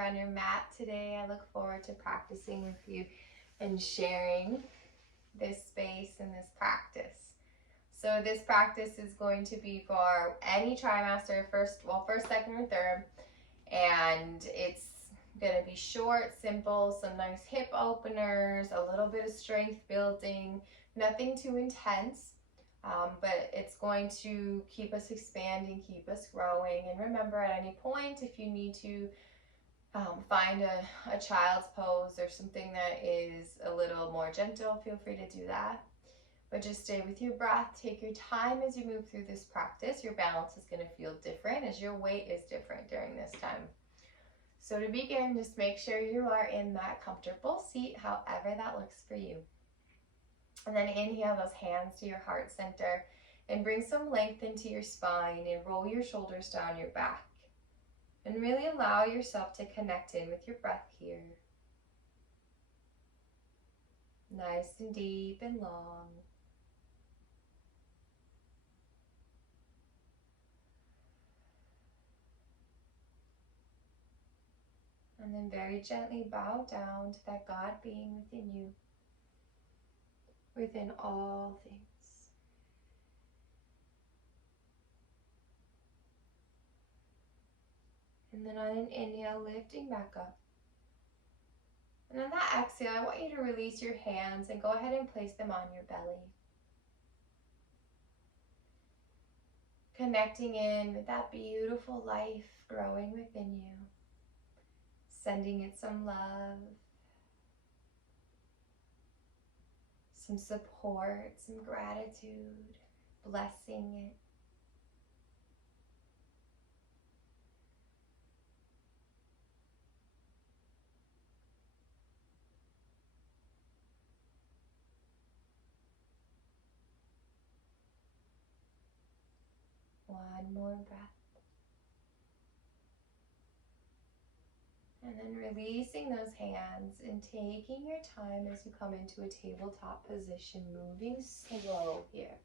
here on your mat today. I look forward to practicing with you and sharing this space and this practice. So this practice is going to be for any trimester, first, second, or third. And it's going to be short, simple, some nice hip openers, a little bit of strength building, nothing too intense. But it's going to keep us expanding, keep us growing. And remember, at any point, if you need to find a child's pose or something that is a little more gentle, feel free to do that. But just stay with your breath. Take your time as you move through this practice. Your balance is going to feel different as your weight is different during this time. So to begin, just make sure you are in that comfortable seat, however that looks for you. And then inhale those hands to your heart center and bring some length into your spine and roll your shoulders down your back. And really allow yourself to connect in with your breath here. Nice and deep and long. And then very gently bow down to that God being within you, within all things. And then on an inhale, lifting back up. And on that exhale, I want you to release your hands and go ahead and place them on your belly. Connecting in with that beautiful life growing within you. Sending it some love, some support, some gratitude, blessing it. One more breath. And then releasing those hands and taking your time as you come into a tabletop position, moving slow here.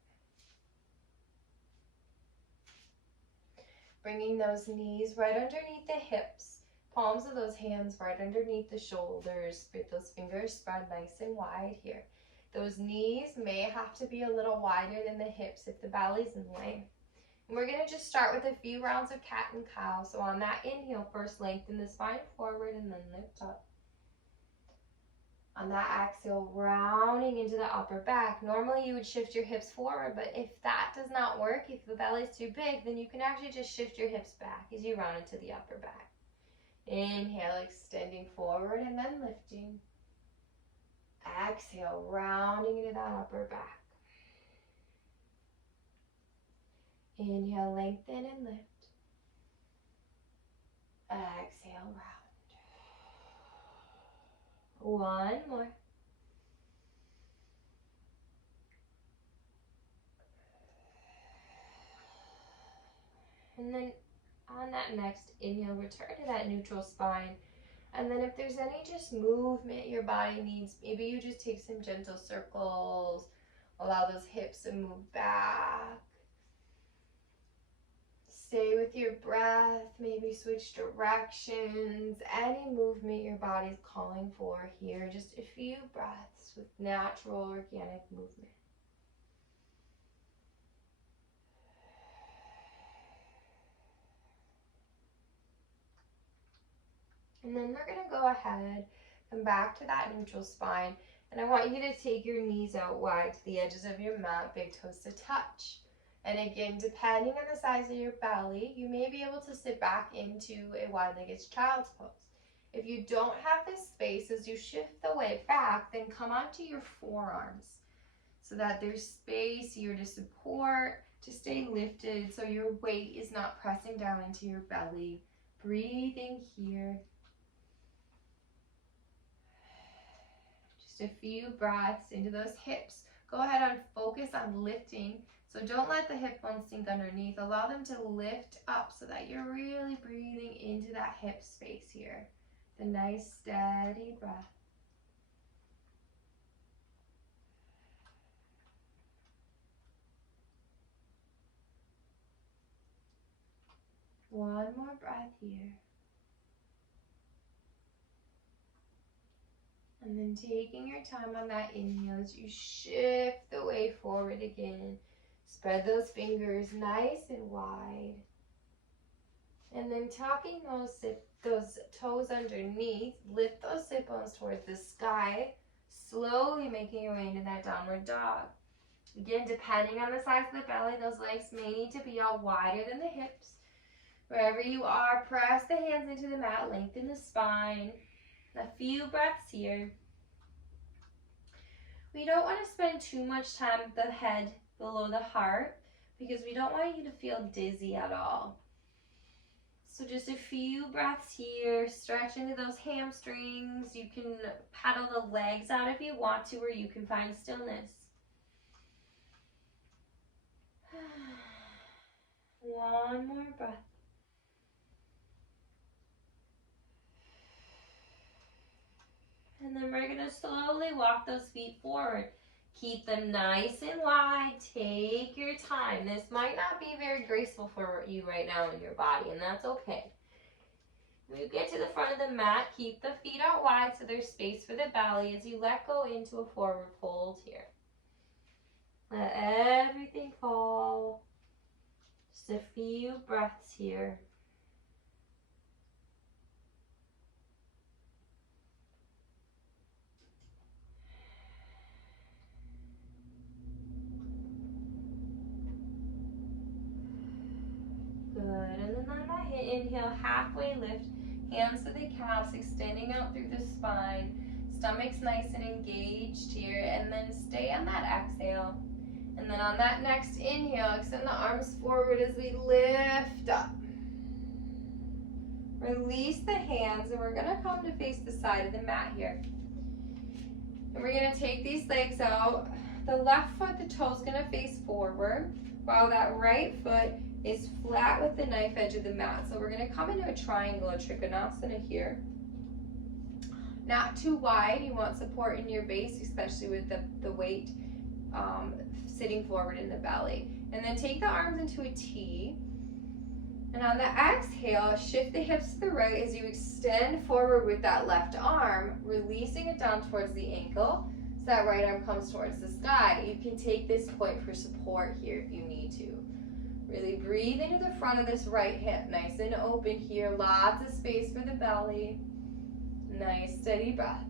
Bringing those knees right underneath the hips, palms of those hands right underneath the shoulders, with those fingers spread nice and wide here. Those knees may have to be a little wider than the hips if the belly's in length. And we're going to just start with a few rounds of cat and cow. So on that inhale, first lengthen the spine forward and then lift up. On that exhale, rounding into the upper back. Normally you would shift your hips forward, but if that does not work, if the belly's too big, then you can actually just shift your hips back as you round into the upper back. Inhale, extending forward and then lifting. Exhale, rounding into that upper back. Inhale, lengthen and lift. Exhale, round. One more. And then on that next inhale, return to that neutral spine. And then if there's any just movement your body needs, maybe you just take some gentle circles, allow those hips to move back. Stay with your breath, maybe switch directions, any movement your body's calling for here. Just a few breaths with natural, organic movement. And then we're going to go ahead, come back to that neutral spine, and I want you to take your knees out wide to the edges of your mat, big toes to touch. And again, depending on the size of your belly, you may be able to sit back into a wide-legged child's pose. If you don't have this space, as you shift the weight back, then come onto your forearms so that there's space here to support, to stay lifted so your weight is not pressing down into your belly. Breathing here. Just a few breaths into those hips. Go ahead and focus on lifting. So don't let the hip bones sink underneath. Allow them to lift up so that you're really breathing into that hip space here. The nice steady breath. One more breath here. And then taking your time on that inhale as you shift the way forward again. Spread those fingers nice and wide. And then tucking those toes underneath, lift those sit bones towards the sky, slowly making your way into that downward dog. Again, depending on the size of the belly, those legs may need to be all wider than the hips. Wherever you are, press the hands into the mat, lengthen the spine. A few breaths here. We don't want to spend too much time with the head below the heart because we don't want you to feel dizzy at all. So just a few breaths here. Stretch into those hamstrings. You can paddle the legs out if you want to, or you can find stillness. One more breath. And then we're going to slowly walk those feet forward. Keep them nice and wide. Take your time. This might not be very graceful for you right now in your body, and that's okay. When you get to the front of the mat, keep the feet out wide so there's space for the belly as you let go into a forward fold here. Let everything fall. Just a few breaths here. Good, and then on that inhale, halfway lift, hands to the calves, extending out through the spine. Stomach's nice and engaged here, and then stay on that exhale. And then on that next inhale, extend the arms forward as we lift up. Release the hands, and we're gonna come to face the side of the mat here. And we're gonna take these legs out. The left foot, the toe's gonna face forward, while that right foot is flat with the knife edge of the mat. So we're going to come into a triangle, a Trigonometry here. Not too wide. You want support in your base, especially with the weight sitting forward in the belly. And then take the arms into a T. And on the exhale, shift the hips to the right as you extend forward with that left arm, releasing it down towards the ankle so that right arm comes towards the sky. You can take this point for support here if you need to. Really breathe into the front of this right hip, nice and open here. Lots of space for the belly. Nice, steady breath.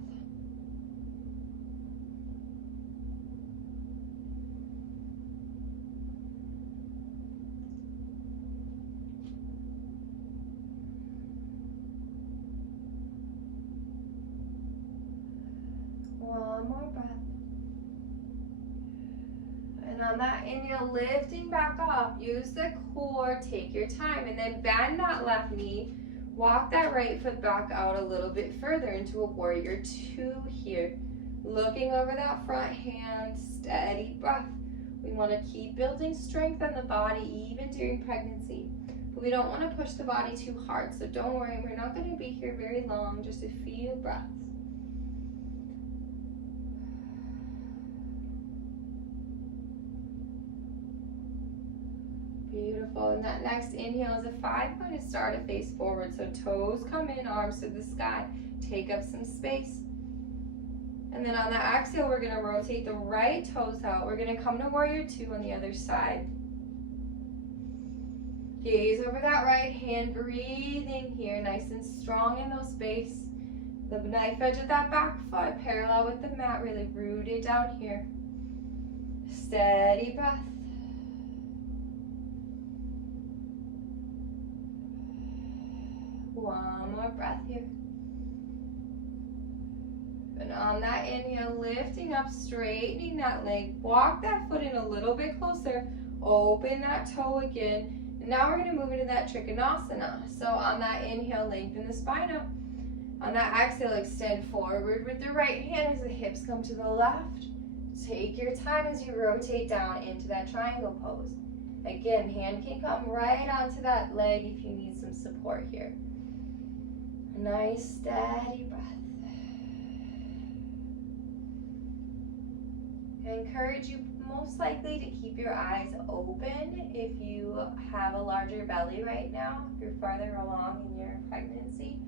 One more breath. And on that inhale, lifting back up, use the core, take your time, and then bend that left knee. Walk that right foot back out a little bit further into a warrior two here. Looking over that front hand, steady breath. We want to keep building strength on the body even during pregnancy. But we don't want to push the body too hard, so don't worry, we're not going to be here very long, just a few breaths. Beautiful. And that next inhale is a 5-pointed star to face forward. So toes come in, arms to the sky. Take up some space. And then on the exhale, we're going to rotate the right toes out. We're going to come to warrior two on the other side. Gaze over that right hand, breathing here, nice and strong in those space. The knife edge of that back foot parallel with the mat, really rooted down here. Steady breath. One more breath here. And on that inhale, lifting up, straightening that leg. Walk that foot in a little bit closer. Open that toe again. And now we're going to move into that Trikonasana. So on that inhale, lengthen the spine up. On that exhale, extend forward with the right hand as the hips come to the left. Take your time as you rotate down into that triangle pose. Again, hand can come right onto that leg if you need some support here. Nice, steady breath. I encourage you most likely to keep your eyes open if you have a larger belly right now, if you're farther along in your pregnancy,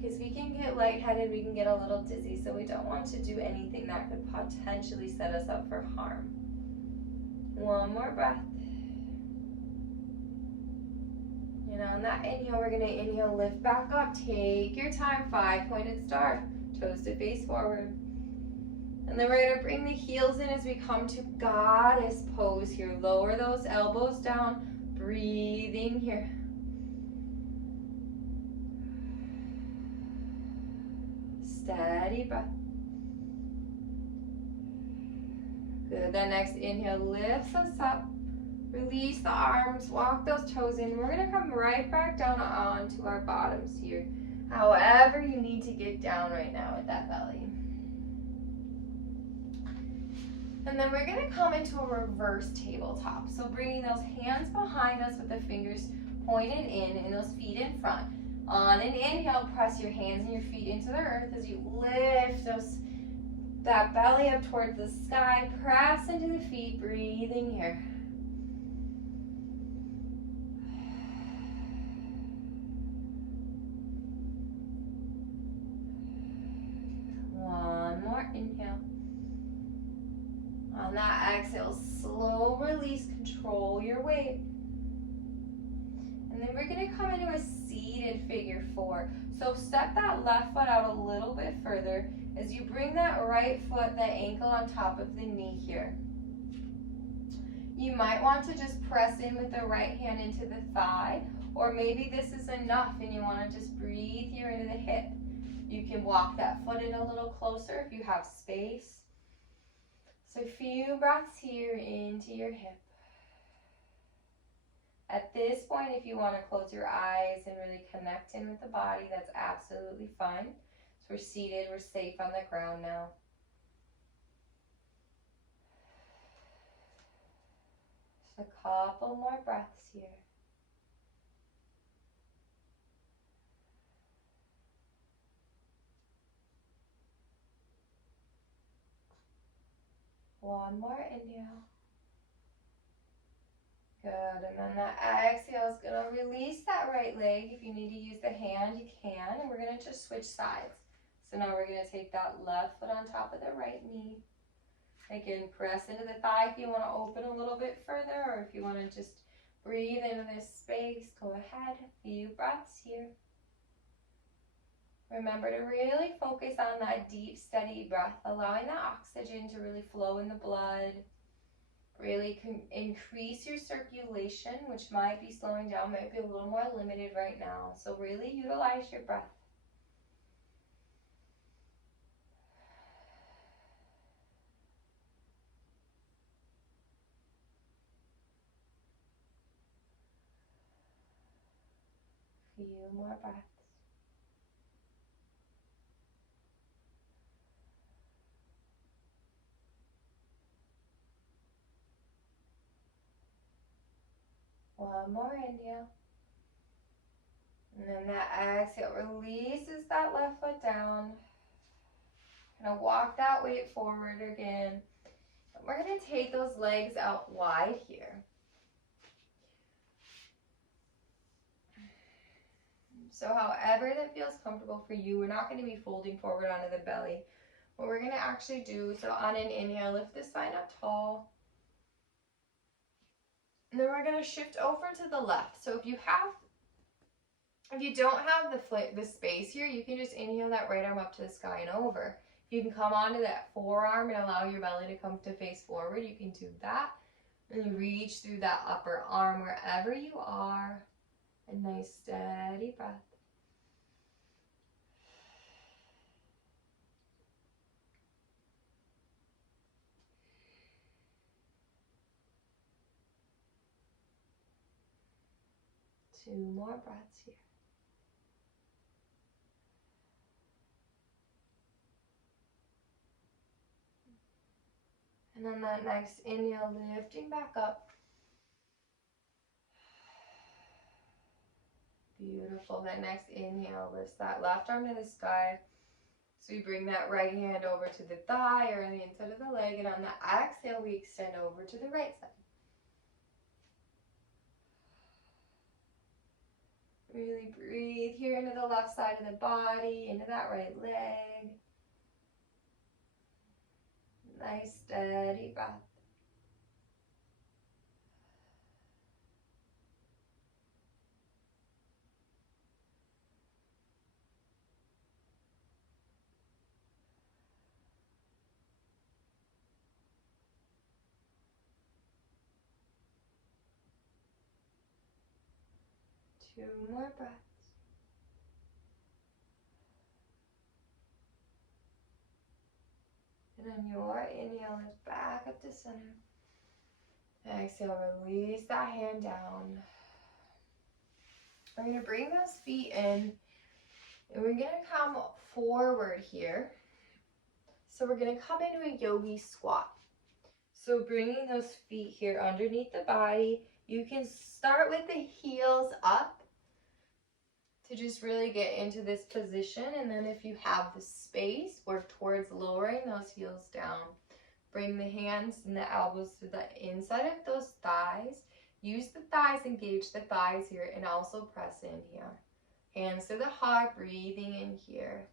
because we can get lightheaded, we can get a little dizzy, so we don't want to do anything that could potentially set us up for harm. One more breath. And on that inhale, we're going to inhale, lift back up, take your time, 5-pointed star, toes to face forward. And then we're going to bring the heels in as we come to goddess pose here. Lower those elbows down, breathing here. Steady breath. Good, then next inhale lifts us up. Release the arms, walk those toes in. We're gonna come right back down onto our bottoms here. However you need to get down right now with that belly. And then we're gonna come into a reverse tabletop. So bringing those hands behind us with the fingers pointed in and those feet in front. On an inhale, press your hands and your feet into the earth as you lift that belly up towards the sky. Press into the feet, breathing here. One more inhale. On that exhale, slow release, control your weight. And then we're going to come into a seated figure 4. So step that left foot out a little bit further as you bring that right foot, the ankle on top of the knee here. You might want to just press in with the right hand into the thigh, or maybe this is enough and you want to just breathe here into the hip. You can walk that foot in a little closer if you have space. So a few breaths here into your hip. At this point, if you want to close your eyes and really connect in with the body, that's absolutely fine. So we're seated, we're safe on the ground now. Just a couple more breaths here. One more inhale. Good, and then that exhale is going to release that right leg. If you need to use the hand, you can, and we're going to just switch sides. So now we're going to take that left foot on top of the right knee. Again, press into the thigh if you want to open a little bit further, or if you want to just breathe into this space, go ahead. A few breaths here. Remember to really focus on that deep, steady breath, allowing that oxygen to really flow in the blood. Really increase your circulation, which might be slowing down, might be a little more limited right now. So really utilize your breath. Few more breaths. One more inhale. And then that exhale releases that left foot down. Gonna walk that weight forward again. And we're gonna take those legs out wide here. So however that feels comfortable for you, we're not gonna be folding forward onto the belly. What we're gonna actually do, so on an inhale, lift the spine up tall. And then we're going to shift over to the left. So if you don't have the space here, you can just inhale that right arm up to the sky and over. You can come onto that forearm and allow your belly to come to face forward. You can do that. And you reach through that upper arm wherever you are. A nice steady breath. Two more breaths here. And then that next inhale, lifting back up. Beautiful. That next inhale lifts that left arm to the sky. So you bring that right hand over to the thigh or the inside of the leg. And on the exhale, we extend over to the right side. Really breathe here into the left side of the body, into that right leg. Nice steady breath. Two more breaths. And on your inhale, lift back up to center. Exhale, release that hand down. We're going to bring those feet in, and we're going to come forward here. So we're going to come into a yogi squat. So bringing those feet here underneath the body. You can start with the heels up to just really get into this position, and then if you have the space, work towards lowering those heels down. Bring the hands and the elbows to the inside of those thighs. Use the thighs, engage the thighs here, and also press in here. Hands to the heart, breathing in here.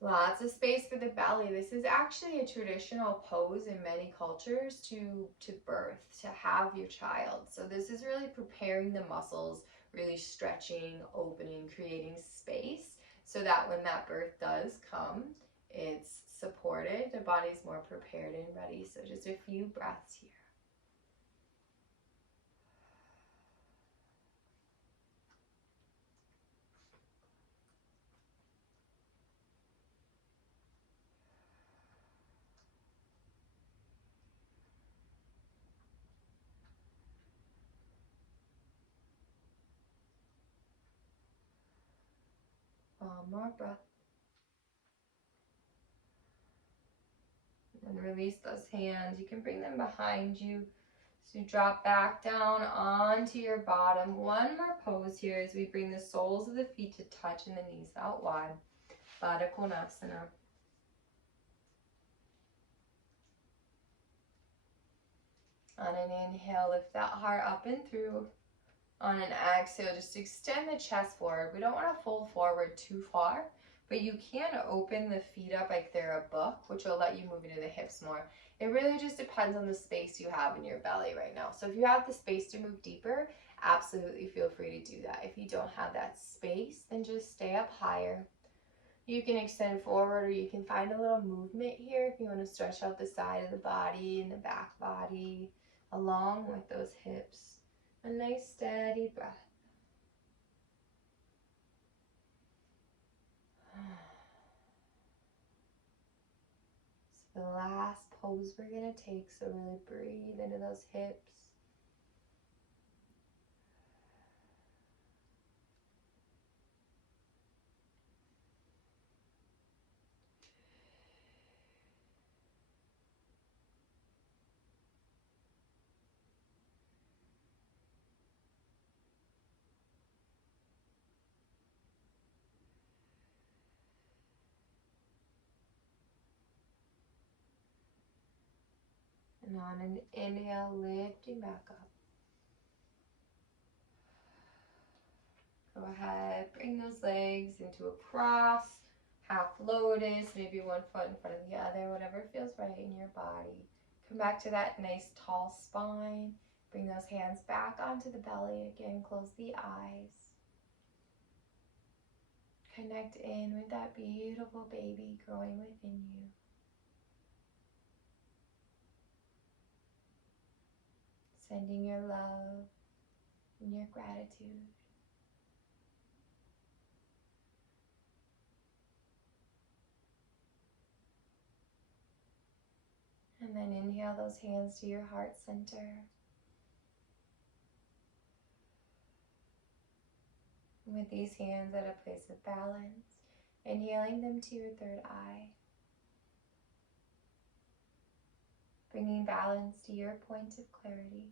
Lots of space for the belly. This is actually a traditional pose in many cultures to birth, to have your child. So this is really preparing the muscles, really stretching, opening, creating space so that when that birth does come, it's supported, the body's more prepared and ready. So just a few breaths here. One more breath. And release those hands. You can bring them behind you. So you drop back down onto your bottom. One more pose here as we bring the soles of the feet to touch and the knees out wide. Baddha Konasana. On an inhale, lift that heart up and through. On an exhale, just extend the chest forward. We don't want to fold forward too far, but you can open the feet up like they're a book, which will let you move into the hips more. It really just depends on the space you have in your belly right now. So if you have the space to move deeper, absolutely feel free to do that. If you don't have that space, then just stay up higher. You can extend forward, or you can find a little movement here if you want to stretch out the side of the body and the back body along with those hips. A nice steady breath. So the last pose we're going to take, so really breathe into those hips. And on an inhale, lifting back up. Go ahead, bring those legs into a cross, half lotus, maybe one foot in front of the other, whatever feels right in your body. Come back to that nice tall spine. Bring those hands back onto the belly again, close the eyes. Connect in with that beautiful baby growing within you. Sending your love and your gratitude. And then inhale those hands to your heart center. And with these hands at a place of balance, inhaling them to your third eye. Bringing balance to your point of clarity.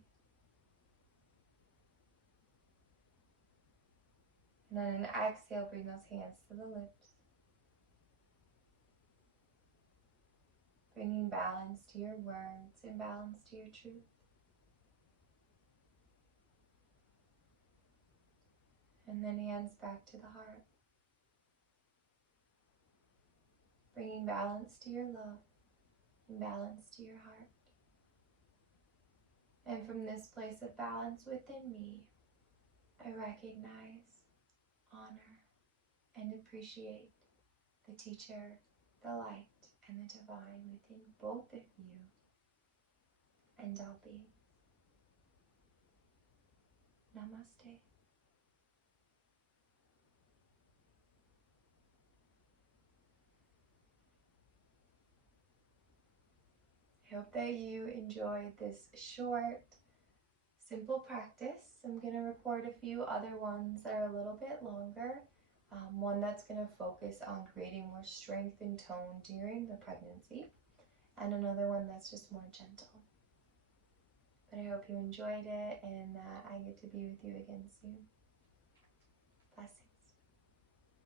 And on an exhale, bring those hands to the lips. Bringing balance to your words and balance to your truth. And then hands back to the heart. Bringing balance to your love and balance to your heart. And from this place of balance within me, I recognize, honor, and appreciate the teacher, the light, and the divine within both of you and all beings. Namaste. I hope that you enjoyed this short, simple practice. I'm going to record a few other ones that are a little bit longer. One that's going to focus on creating more strength and tone during the pregnancy, and another one that's just more gentle. But I hope you enjoyed it, and I get to be with you again soon. Blessings.